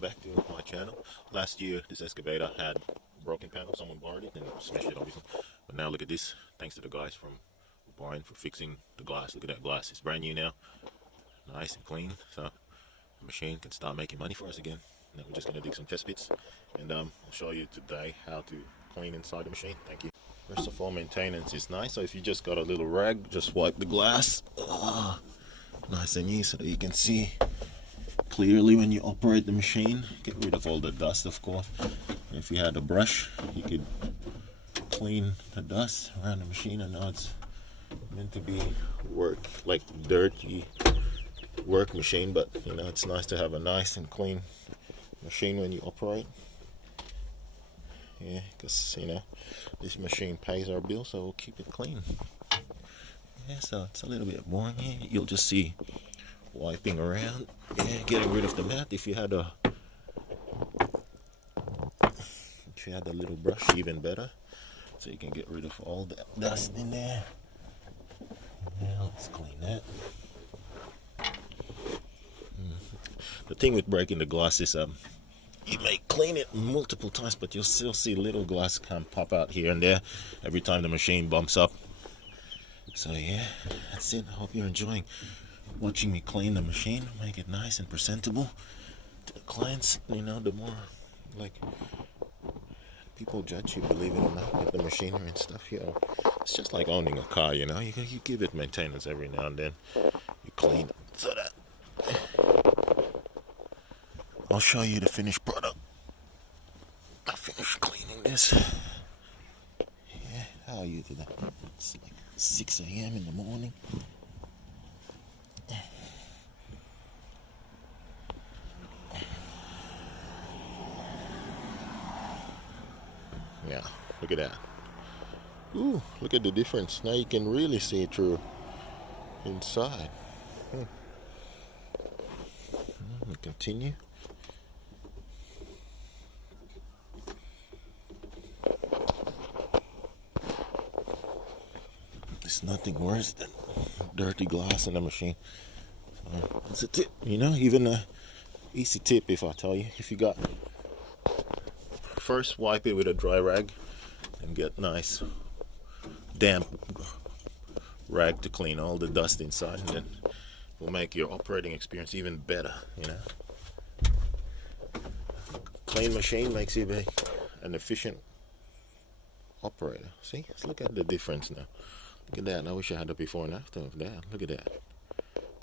welcome back to my channel. Last year this excavator had a broken panel. Someone borrowed it and smashed it obviously, but now look at this, thanks to the guys from borrowing for fixing the glass. Look at that glass, it's brand new now, nice and clean, so the machine can start making money for us again. Now we're just going to dig some test bits, and I'll show you today how to clean inside the machine. Thank you. First of all, maintenance is nice, so if you just got a little rag, just wipe the glass nice and easy so that you can see clearly when you operate the machine. Get rid of all the dust, of course. And if you had a brush, you could clean the dust around the machine. I know it's meant to be like dirty work machine, but you know, it's nice to have a nice and clean machine when you operate. Yeah, because you know, this machine pays our bill, so we'll keep it clean. Yeah, so it's a little bit boring here. You'll just see wiping around, yeah, getting rid of the mat. If you had a little brush, even better, so you can get rid of all the dust in there. Now let's clean that. The thing with breaking the glass is you may clean it multiple times, but you'll still see little glass kind of pop out here and there every time the machine bumps up. So yeah, that's it. I hope you're enjoying watching me clean the machine, make it nice and presentable to the clients. You know, the more like people judge you, believe it or not, with the machinery and stuff, you know, it's just like owning a car. You know, you give it maintenance every now and then, you clean it so that I'll show you the finished product. I finished cleaning this. Yeah, how are you today? It's like 6 a.m. in the morning. Yeah, look at that. Ooh, look at the difference. Now you can really see it through inside. We continue. There's nothing worse than dirty glass in a machine. So it's a tip, you know, even a easy tip if I tell you. If you got, first wipe it with a dry rag and get nice damp rag to clean all the dust inside, and then it will make your operating experience even better, you know. Clean machine makes you an efficient operator. See, let's look at the difference now. Look at that. I wish I had the before and after of that. Look at that.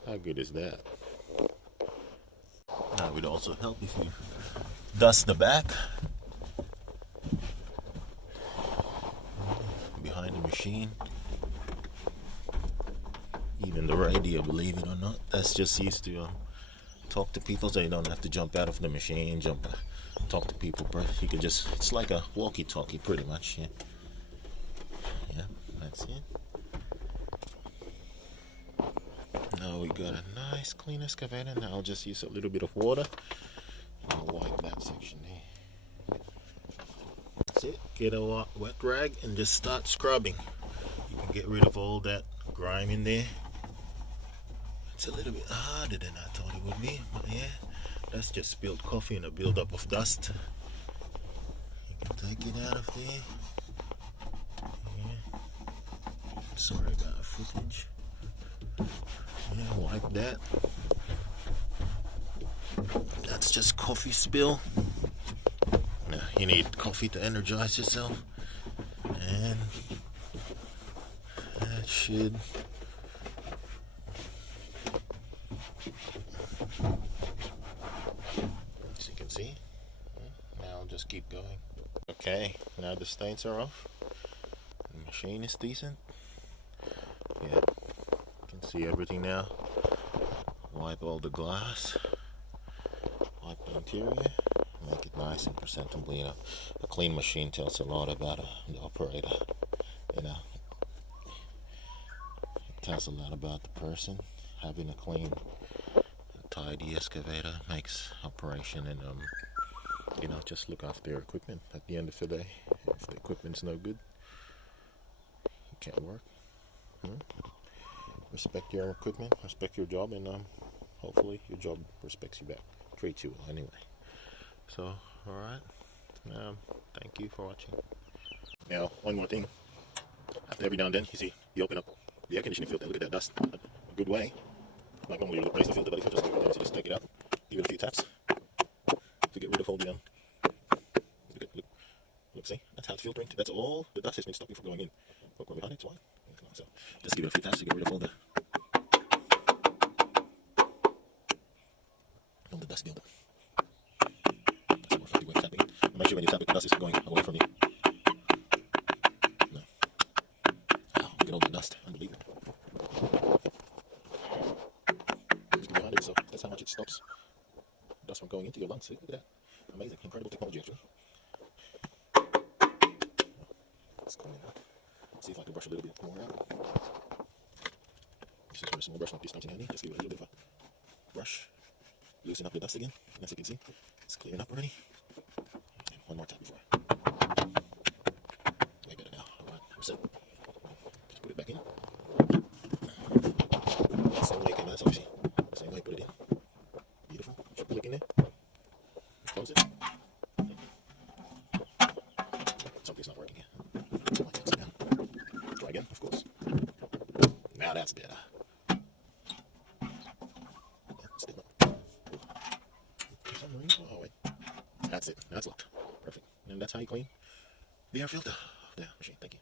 How good is that? Now it would also help if you dust the back behind the machine, even the radio, believe it or not. That's just used to talk to people, so you don't have to jump out of the machine, talk to people. You can just, it's like a walkie-talkie pretty much. Yeah, that's it. Now we got a nice clean excavator. Now I'll just use a little bit of water and I'll wipe that section there. That's it. Get a wet rag and just start scrubbing. You can get rid of all that grime in there. It's a little bit harder than I thought it would be, but yeah, that's just spilled coffee and a buildup of dust. You can take it out of there. Yeah. Sorry about footage. Yeah, wipe that. That's just coffee spill. Now you need coffee to energize yourself, and that should as you can see. Now I'll just keep going. Okay, now the stains are off. The machine is decent. Yeah, you can see everything now. Wipe all the glass, wipe the interior, make it nice and presentable. You know, a clean machine tells a lot about the operator. You know, it tells a lot about the person. Having a clean and tidy excavator makes operation, and you know, just look after your equipment at the end of the day. If the equipment's no good, you can't work. Respect your equipment, respect your job, and hopefully your job respects you back, treats you well anyway. So, alright. Thank you for watching. Now, one more thing. After every now and then, you see, you open up the air conditioning filter. Look at that dust. A good way. Like normally you replace the filter, but if you just every time, you just take it out, give it a few taps to get rid of all the look, see, that's how it's filtering. That's all the dust has been stopping from going in. Look, behind it's white. So just give it a few taps to get rid of all the dust buildup. That's a more effective way of tapping it. And make sure when you tap it, the dust is going away from you. No. Oh, look at all the dust. Unbelievable. Just behind it, so that's how much it stops dust from going into your lungs. See, look at that. Amazing, incredible technology actually. Let's clean it out. See if I can brush a little bit more out. This is where a small brush like this comes in handy. Just give it a little bit of a brush. Loosen up the dust again. And as you can see, it's clearing up already. And one more tap before. Way better now. Alright, we're set. Just put it back in. Same way it came out, obviously. Same way, put it in. Beautiful. Just click in there. Close it. Something's not working here. Try again, of course. Now that's better. Still not. Oh, wait. That's it. That's locked. Perfect. And that's how you clean the air filter of the machine. Thank you.